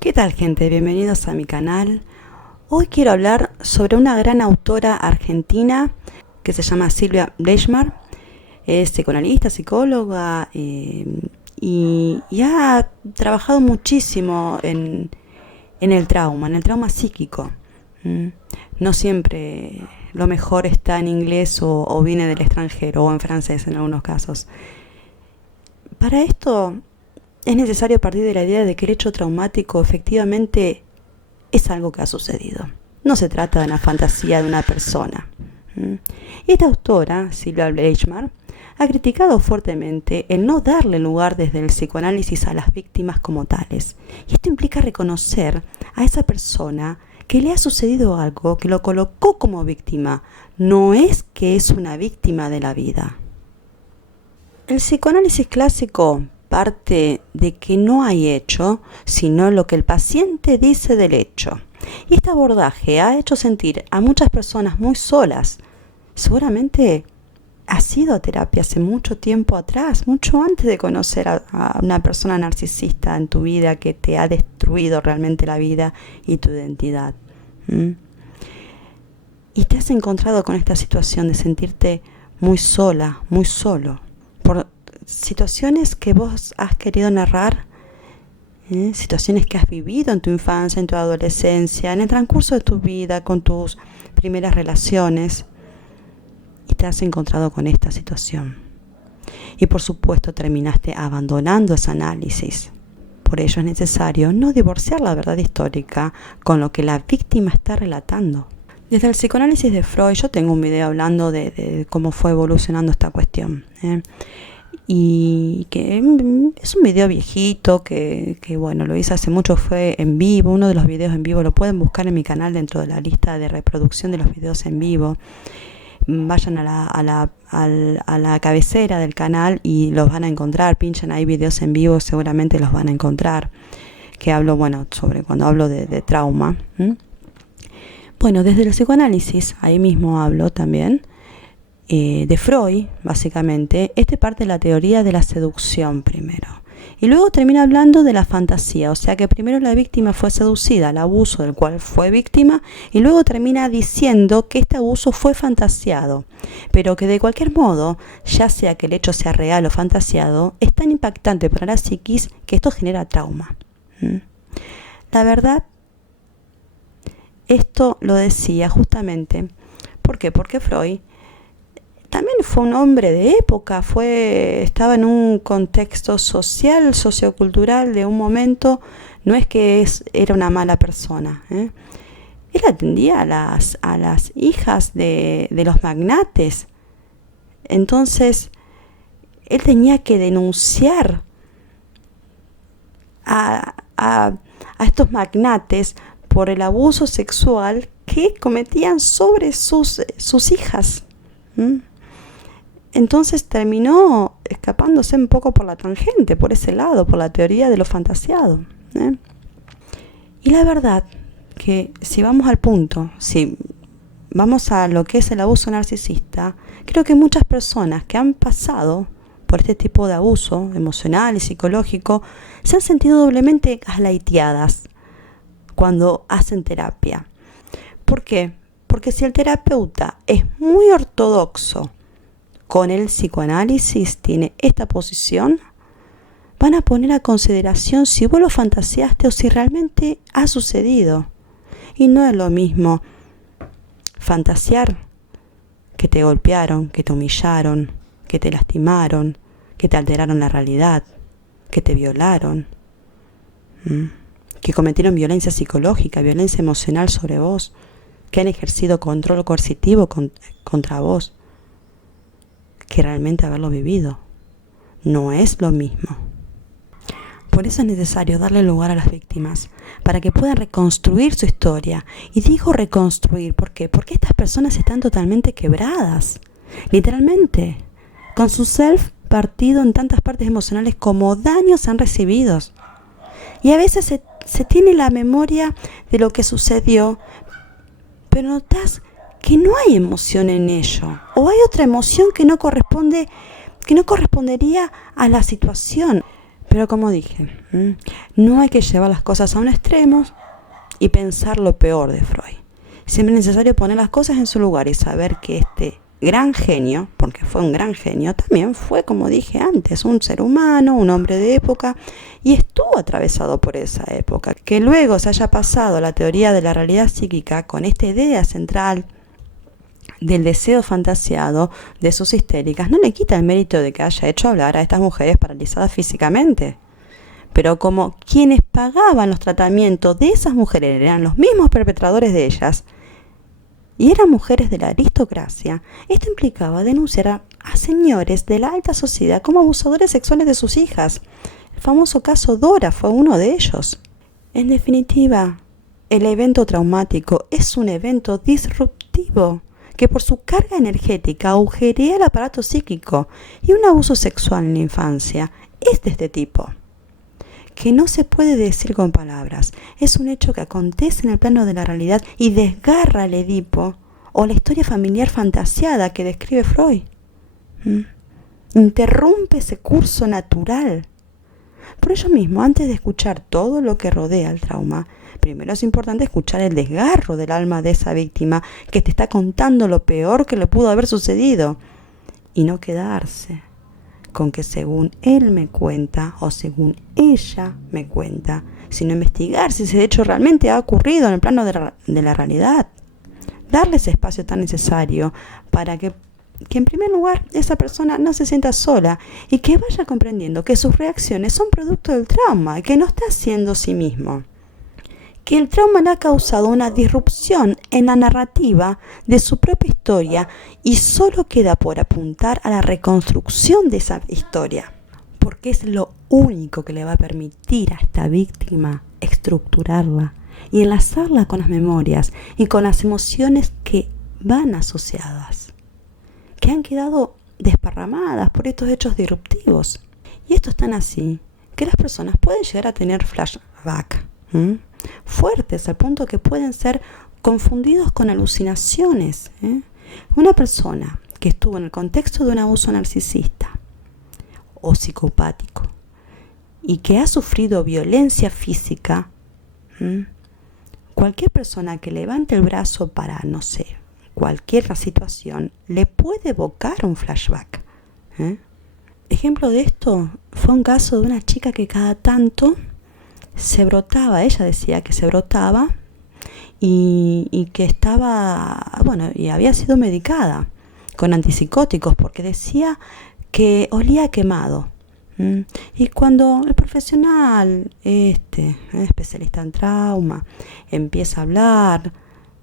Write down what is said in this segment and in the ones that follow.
¿Qué tal, gente? Bienvenidos a mi canal. Hoy quiero hablar sobre una gran autora argentina que se llama Silvia Bleichmar. Es psicoanalista, psicóloga y ha trabajado muchísimo en el trauma psíquico. No siempre lo mejor está en inglés o viene del extranjero o en francés en algunos casos. Para esto es necesario partir de la idea de que el hecho traumático efectivamente es algo que ha sucedido. No se trata de una fantasía de una persona. Y esta autora, Silvia Bleichmar, ha criticado fuertemente el no darle lugar desde el psicoanálisis a las víctimas como tales. Y esto implica reconocer a esa persona que le ha sucedido algo que lo colocó como víctima. No es que es una víctima de la vida. El psicoanálisis clásico parte de que no hay hecho, sino lo que el paciente dice del hecho. Y este abordaje ha hecho sentir a muchas personas muy solas. Seguramente has ido a terapia hace mucho tiempo atrás, mucho antes de conocer a una persona narcisista en tu vida que te ha destruido realmente la vida y tu identidad. Y te has encontrado con esta situación de sentirte muy sola, muy solo, por situaciones que vos has querido narrar, situaciones que has vivido en tu infancia, en tu adolescencia, en el transcurso de tu vida, con tus primeras relaciones, y te has encontrado con esta situación. Y por supuesto terminaste abandonando ese análisis. Por ello es necesario no divorciar la verdad histórica con lo que la víctima está relatando. Desde el psicoanálisis de Freud, yo tengo un video hablando de cómo fue evolucionando esta cuestión. Y que es un video viejito que bueno, lo hice hace mucho, fue en vivo, uno de los videos en vivo, lo pueden buscar en mi canal dentro de la lista de reproducción de los videos en vivo. Vayan a la cabecera del canal y los van a encontrar, pinchen ahí videos en vivo, seguramente los van a encontrar, que hablo, bueno, sobre cuando hablo de trauma. Bueno, desde el psicoanálisis, ahí mismo hablo también, de Freud, básicamente. Parte de la teoría de la seducción primero. Y luego termina hablando de la fantasía, o sea que primero la víctima fue seducida al abuso del cual fue víctima y luego termina diciendo que este abuso fue fantasiado, pero que de cualquier modo, ya sea que el hecho sea real o fantasiado, es tan impactante para la psiquis que esto genera trauma. La verdad, esto lo decía justamente, ¿por qué? Porque Freud también fue un hombre de época, estaba en un contexto social, sociocultural de un momento, no es que era una mala persona. Él atendía a las hijas de los magnates. Entonces, él tenía que denunciar a estos magnates por el abuso sexual que cometían sobre sus hijas. Entonces terminó escapándose un poco por la tangente, por ese lado, por la teoría de lo fantasiado. Y la verdad que si vamos al punto, si vamos a lo que es el abuso narcisista, creo que muchas personas que han pasado por este tipo de abuso emocional y psicológico se han sentido doblemente gaslighteadas cuando hacen terapia. ¿Por qué? Porque si el terapeuta es muy ortodoxo con el psicoanálisis, tiene esta posición, van a poner a consideración si vos lo fantaseaste o si realmente ha sucedido. Y no es lo mismo fantasear que te golpearon, que te humillaron, que te lastimaron, que te alteraron la realidad, que te violaron, que cometieron violencia psicológica, violencia emocional sobre vos, que han ejercido control coercitivo contra vos, que realmente haberlo vivido. No es lo mismo. Por eso es necesario darle lugar a las víctimas, para que puedan reconstruir su historia. Y digo reconstruir, ¿por qué? Porque estas personas están totalmente quebradas, literalmente, con su self partido en tantas partes emocionales como daños han recibido. Y a veces se tiene la memoria de lo que sucedió, pero notas que no hay emoción en ello, o hay otra emoción que no correspondería a la situación. Pero como dije, no hay que llevar las cosas a un extremo y pensar lo peor de Freud. Siempre es necesario poner las cosas en su lugar y saber que este gran genio, porque fue un gran genio, también fue, como dije antes, un ser humano, un hombre de época, y estuvo atravesado por esa época. Que luego se haya pasado a la teoría de la realidad psíquica con esta idea central del deseo fantasiado de sus histéricas, no le quita el mérito de que haya hecho hablar a estas mujeres paralizadas físicamente. Pero como quienes pagaban los tratamientos de esas mujeres eran los mismos perpetradores de ellas, y eran mujeres de la aristocracia, esto implicaba denunciar a señores de la alta sociedad como abusadores sexuales de sus hijas. El famoso caso Dora fue uno de ellos. En definitiva, el evento traumático es un evento disruptivo que por su carga energética agujerea el aparato psíquico, y un abuso sexual en la infancia es de este tipo, que no se puede decir con palabras. Es un hecho que acontece en el plano de la realidad y desgarra al Edipo o la historia familiar fantasiada que describe Freud. Interrumpe ese curso natural. Por ello mismo, antes de escuchar todo lo que rodea el trauma, primero es importante escuchar el desgarro del alma de esa víctima que te está contando lo peor que le pudo haber sucedido, y no quedarse con que según él me cuenta o según ella me cuenta, sino investigar si ese hecho realmente ha ocurrido en el plano de la realidad. Darle ese espacio tan necesario para que en primer lugar esa persona no se sienta sola y que vaya comprendiendo que sus reacciones son producto del trauma y que no está siendo sí mismo. Que el trauma le ha causado una disrupción en la narrativa de su propia historia y solo queda por apuntar a la reconstrucción de esa historia, porque es lo único que le va a permitir a esta víctima estructurarla y enlazarla con las memorias y con las emociones que van asociadas, que han quedado desparramadas por estos hechos disruptivos. Y esto es tan así que las personas pueden llegar a tener flashback fuertes al punto que pueden ser confundidos con alucinaciones. Una persona que estuvo en el contexto de un abuso narcisista o psicopático y que ha sufrido violencia física, cualquier persona que levante el brazo para, no sé, cualquier situación, le puede evocar un flashback. Ejemplo de esto fue un caso de una chica que cada tanto se brotaba, ella decía que se brotaba y que estaba, y había sido medicada con antipsicóticos porque decía que olía quemado. Y cuando el profesional, especialista en trauma, empieza a hablar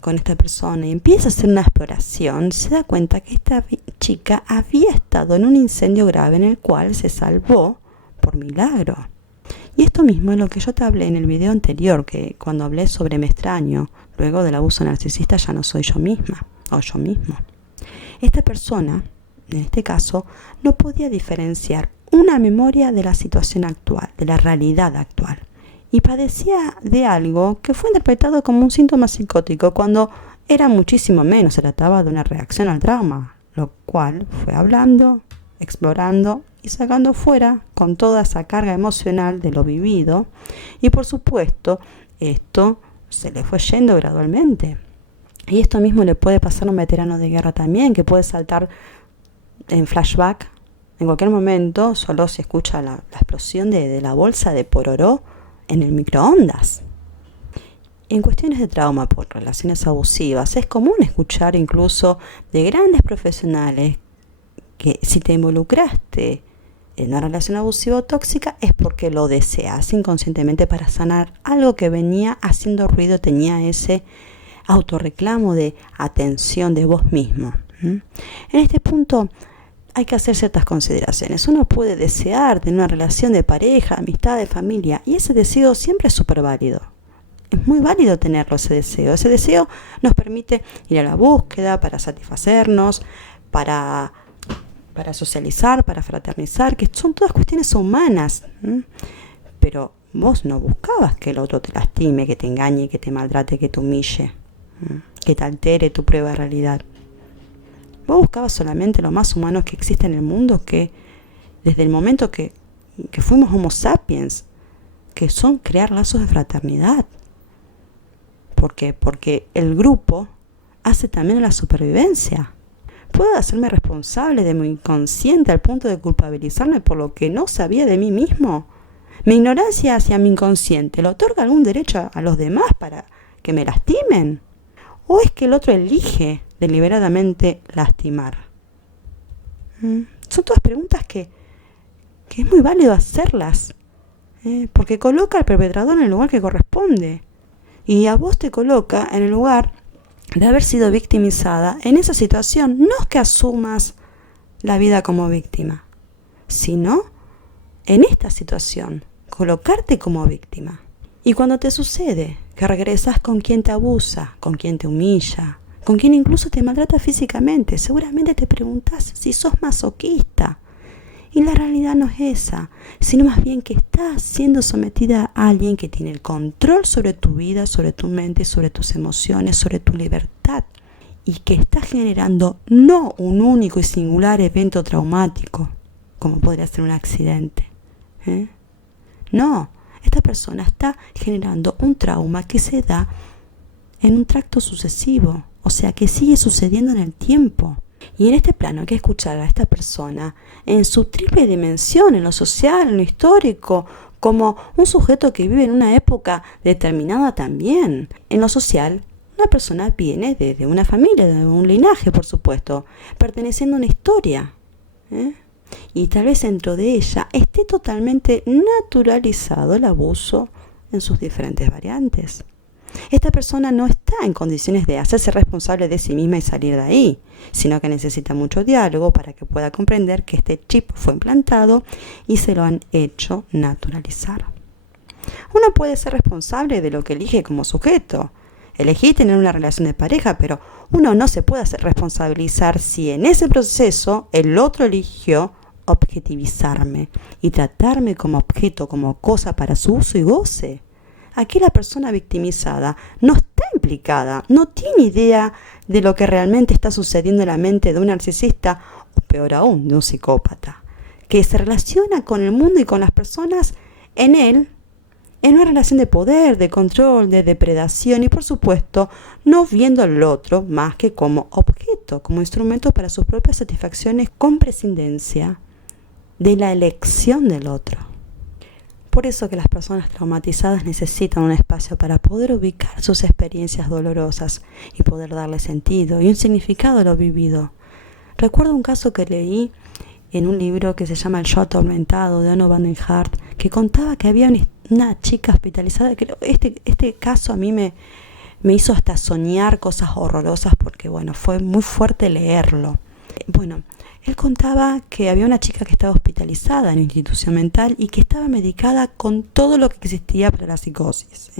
con esta persona y empieza a hacer una exploración, se da cuenta que esta chica había estado en un incendio grave en el cual se salvó por milagro. Y esto mismo es lo que yo te hablé en el video anterior, que cuando hablé sobre me extraño, luego del abuso narcisista ya no soy yo misma o yo mismo. Esta persona, en este caso, no podía diferenciar una memoria de la situación actual, de la realidad actual. Y padecía de algo que fue interpretado como un síntoma psicótico cuando era muchísimo menos, se trataba de una reacción al trauma, lo cual fue hablando, explorando y sacando fuera con toda esa carga emocional de lo vivido, y por supuesto esto se le fue yendo gradualmente. Y esto mismo le puede pasar a un veterano de guerra también, que puede saltar en flashback en cualquier momento, solo se escucha la explosión de la bolsa de pororó en el microondas. En cuestiones de trauma por relaciones abusivas es común escuchar incluso de grandes profesionales que si te involucraste en una relación abusiva o tóxica es porque lo deseas inconscientemente para sanar algo que venía haciendo ruido, tenía ese autorreclamo de atención de vos mismo. En este punto hay que hacer ciertas consideraciones. Uno puede desear tener una relación de pareja, amistad, de familia, y ese deseo siempre es súper válido. Es muy válido tenerlo, ese deseo. Ese deseo nos permite ir a la búsqueda para satisfacernos, para socializar, para fraternizar, que son todas cuestiones humanas. Pero vos no buscabas que el otro te lastime, que te engañe, que te maltrate, que te humille, que te altere tu prueba de realidad. Vos buscabas solamente lo más humano que existe en el mundo, que desde el momento que que fuimos Homo sapiens, que son crear lazos de fraternidad. ¿Por qué? Porque el grupo hace también a la supervivencia. ¿Puedo hacerme responsable de mi inconsciente al punto de culpabilizarme por lo que no sabía de mí mismo? ¿Mi ignorancia hacia mi inconsciente le otorga algún derecho a los demás para que me lastimen? ¿O es que el otro elige deliberadamente lastimar? Son todas preguntas que es muy válido hacerlas, porque coloca al perpetrador en el lugar que corresponde. Y a vos te coloca en el lugar de haber sido victimizada en esa situación. No es que asumas la vida como víctima, sino en esta situación, colocarte como víctima. Y cuando te sucede que regresas con quien te abusa, con quien te humilla, con quien incluso te maltrata físicamente, seguramente te preguntas si sos masoquista. Y la realidad no es esa, sino más bien que estás siendo sometida a alguien que tiene el control sobre tu vida, sobre tu mente, sobre tus emociones, sobre tu libertad. Y que está generando no un único y singular evento traumático, como podría ser un accidente. No, esta persona está generando un trauma que se da en un tracto sucesivo, o sea que sigue sucediendo en el tiempo. Y en este plano hay que escuchar a esta persona en su triple dimensión, en lo social, en lo histórico, como un sujeto que vive en una época determinada también. En lo social, una persona viene de una familia, de un linaje, por supuesto, perteneciendo a una historia. Y tal vez dentro de ella esté totalmente naturalizado el abuso en sus diferentes variantes. Esta persona no está en condiciones de hacerse responsable de sí misma y salir de ahí, sino que necesita mucho diálogo para que pueda comprender que este chip fue implantado y se lo han hecho naturalizar. Uno puede ser responsable de lo que elige como sujeto. Elegí tener una relación de pareja, pero uno no se puede hacer responsabilizar si en ese proceso el otro eligió objetivizarme y tratarme como objeto, como cosa para su uso y goce. Aquí la persona victimizada no está implicada, no tiene idea de lo que realmente está sucediendo en la mente de un narcisista, o peor aún, de un psicópata, que se relaciona con el mundo y con las personas en una relación de poder, de control, de depredación y por supuesto no viendo al otro más que como objeto, como instrumento para sus propias satisfacciones con prescindencia de la elección del otro. Por eso que las personas traumatizadas necesitan un espacio para poder ubicar sus experiencias dolorosas y poder darle sentido y un significado a lo vivido. Recuerdo un caso que leí en un libro que se llama El Yo Atormentado de Onno van der Hart, que contaba que había una chica hospitalizada. Que este caso a mí me hizo hasta soñar cosas horrorosas porque fue muy fuerte leerlo. Él contaba que había una chica que estaba hospitalizada en una institución mental y que estaba medicada con todo lo que existía para la psicosis.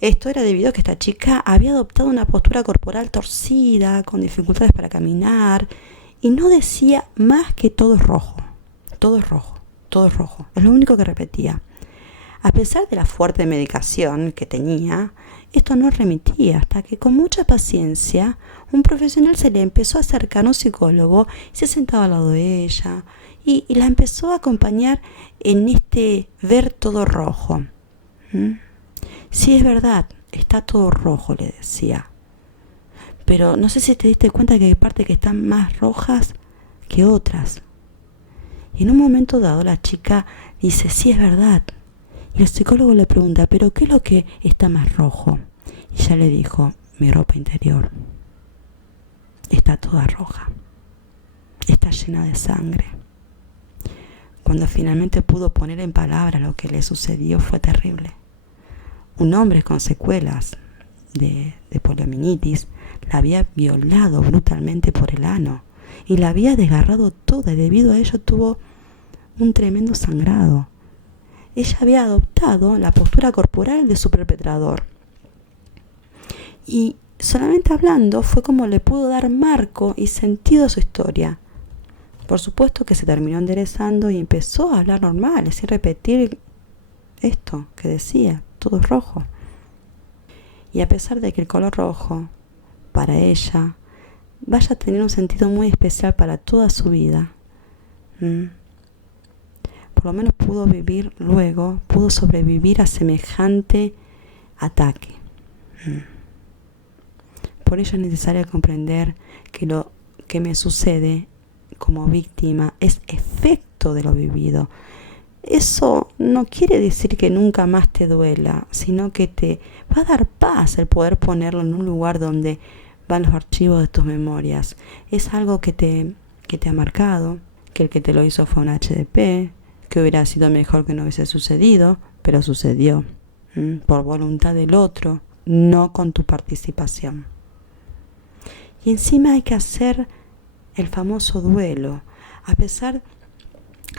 Esto era debido a que esta chica había adoptado una postura corporal torcida, con dificultades para caminar, y no decía más que todo es rojo, todo es rojo, todo es rojo. Es lo único que repetía. A pesar de la fuerte medicación que tenía, esto no remitía hasta que con mucha paciencia un profesional se le empezó a acercar a un psicólogo y se sentaba al lado de ella y la empezó a acompañar en este ver todo rojo. Sí, es verdad, está todo rojo, le decía. Pero no sé si te diste cuenta que hay partes que están más rojas que otras. Y en un momento dado la chica dice, sí, es verdad. Y el psicólogo le pregunta, ¿pero qué es lo que está más rojo? Y ella le dijo, mi ropa interior. Está toda roja. Está llena de sangre. Cuando finalmente pudo poner en palabras lo que le sucedió fue terrible. Un hombre con secuelas de poliomielitis la había violado brutalmente por el ano y la había desgarrado toda y debido a ello tuvo un tremendo sangrado. Ella había adoptado la postura corporal de su perpetrador. Y solamente hablando fue como le pudo dar marco y sentido a su historia. Por supuesto que se terminó enderezando y empezó a hablar normal, sin repetir esto que decía, todo es rojo. Y a pesar de que el color rojo, para ella, vaya a tener un sentido muy especial para toda su vida, por lo menos pudo vivir luego, pudo sobrevivir a semejante ataque. Por ello es necesario comprender que lo que me sucede como víctima es efecto de lo vivido. Eso no quiere decir que nunca más te duela, sino que te va a dar paz el poder ponerlo en un lugar donde van los archivos de tus memorias. Es algo que te ha marcado, que el que te lo hizo fue un HDP, que hubiera sido mejor que no hubiese sucedido, pero sucedió, por voluntad del otro, no con tu participación. Y encima hay que hacer el famoso duelo, a pesar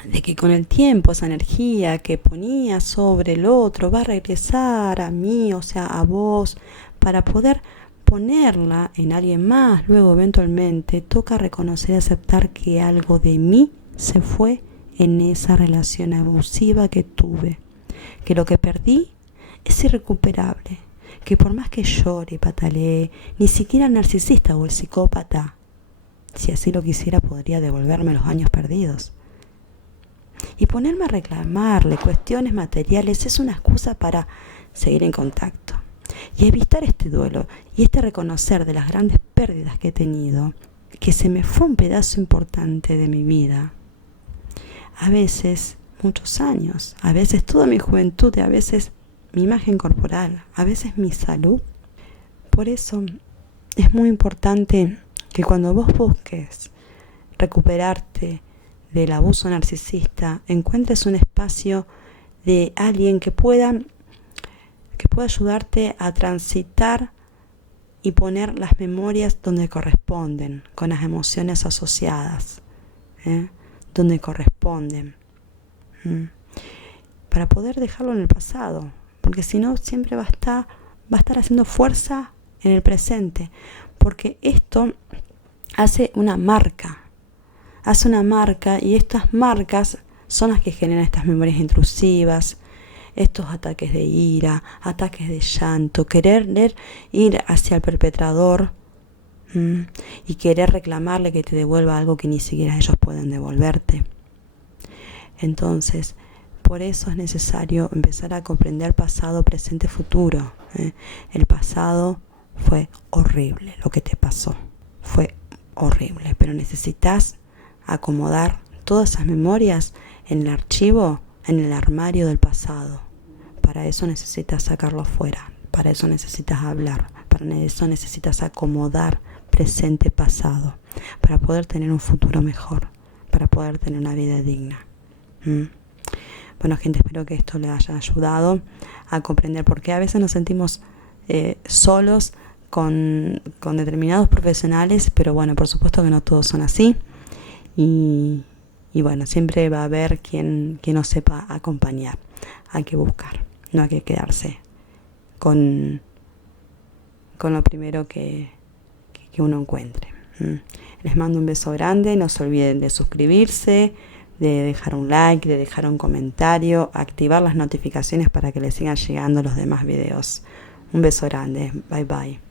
de que con el tiempo esa energía que ponía sobre el otro va a regresar a mí, o sea, a vos, para poder ponerla en alguien más. Luego eventualmente toca reconocer y aceptar que algo de mí se fue en esa relación abusiva que tuve, que lo que perdí es irrecuperable, que por más que llore y patalee, ni siquiera el narcisista o el psicópata, si así lo quisiera, podría devolverme los años perdidos. Y ponerme a reclamarle cuestiones materiales es una excusa para seguir en contacto y evitar este duelo y este reconocer de las grandes pérdidas que he tenido, que se me fue un pedazo importante de mi vida. A veces muchos años, a veces toda mi juventud, a veces mi imagen corporal, a veces mi salud. Por eso es muy importante que cuando vos busques recuperarte del abuso narcisista, encuentres un espacio de alguien que pueda ayudarte a transitar y poner las memorias donde corresponden, con las emociones asociadas, donde corresponden, para poder dejarlo en el pasado, porque si no siempre va a estar haciendo fuerza en el presente, porque esto hace una marca y estas marcas son las que generan estas memorias intrusivas, estos ataques de ira, ataques de llanto, querer ir hacia el perpetrador y querer reclamarle que te devuelva algo que ni siquiera ellos pueden devolverte. Entonces, por eso es necesario empezar a comprender pasado, presente, futuro. El pasado fue horrible, lo que te pasó fue horrible, pero necesitas acomodar todas esas memorias en el archivo, en el armario del pasado. Para eso necesitas sacarlo afuera, para eso necesitas hablar, para eso necesitas acomodar presente, pasado, para poder tener un futuro mejor, para poder tener una vida digna. Bueno, gente, espero que esto les haya ayudado a comprender por qué a veces nos sentimos solos con determinados profesionales, pero bueno, por supuesto que no todos son así. Y bueno, siempre va a haber quien nos sepa acompañar. Hay que buscar, no hay que quedarse con lo primero que uno encuentre. Les mando un beso grande, no se olviden de suscribirse, de dejar un like, de dejar un comentario, activar las notificaciones para que les sigan llegando los demás videos. Un beso grande, bye bye.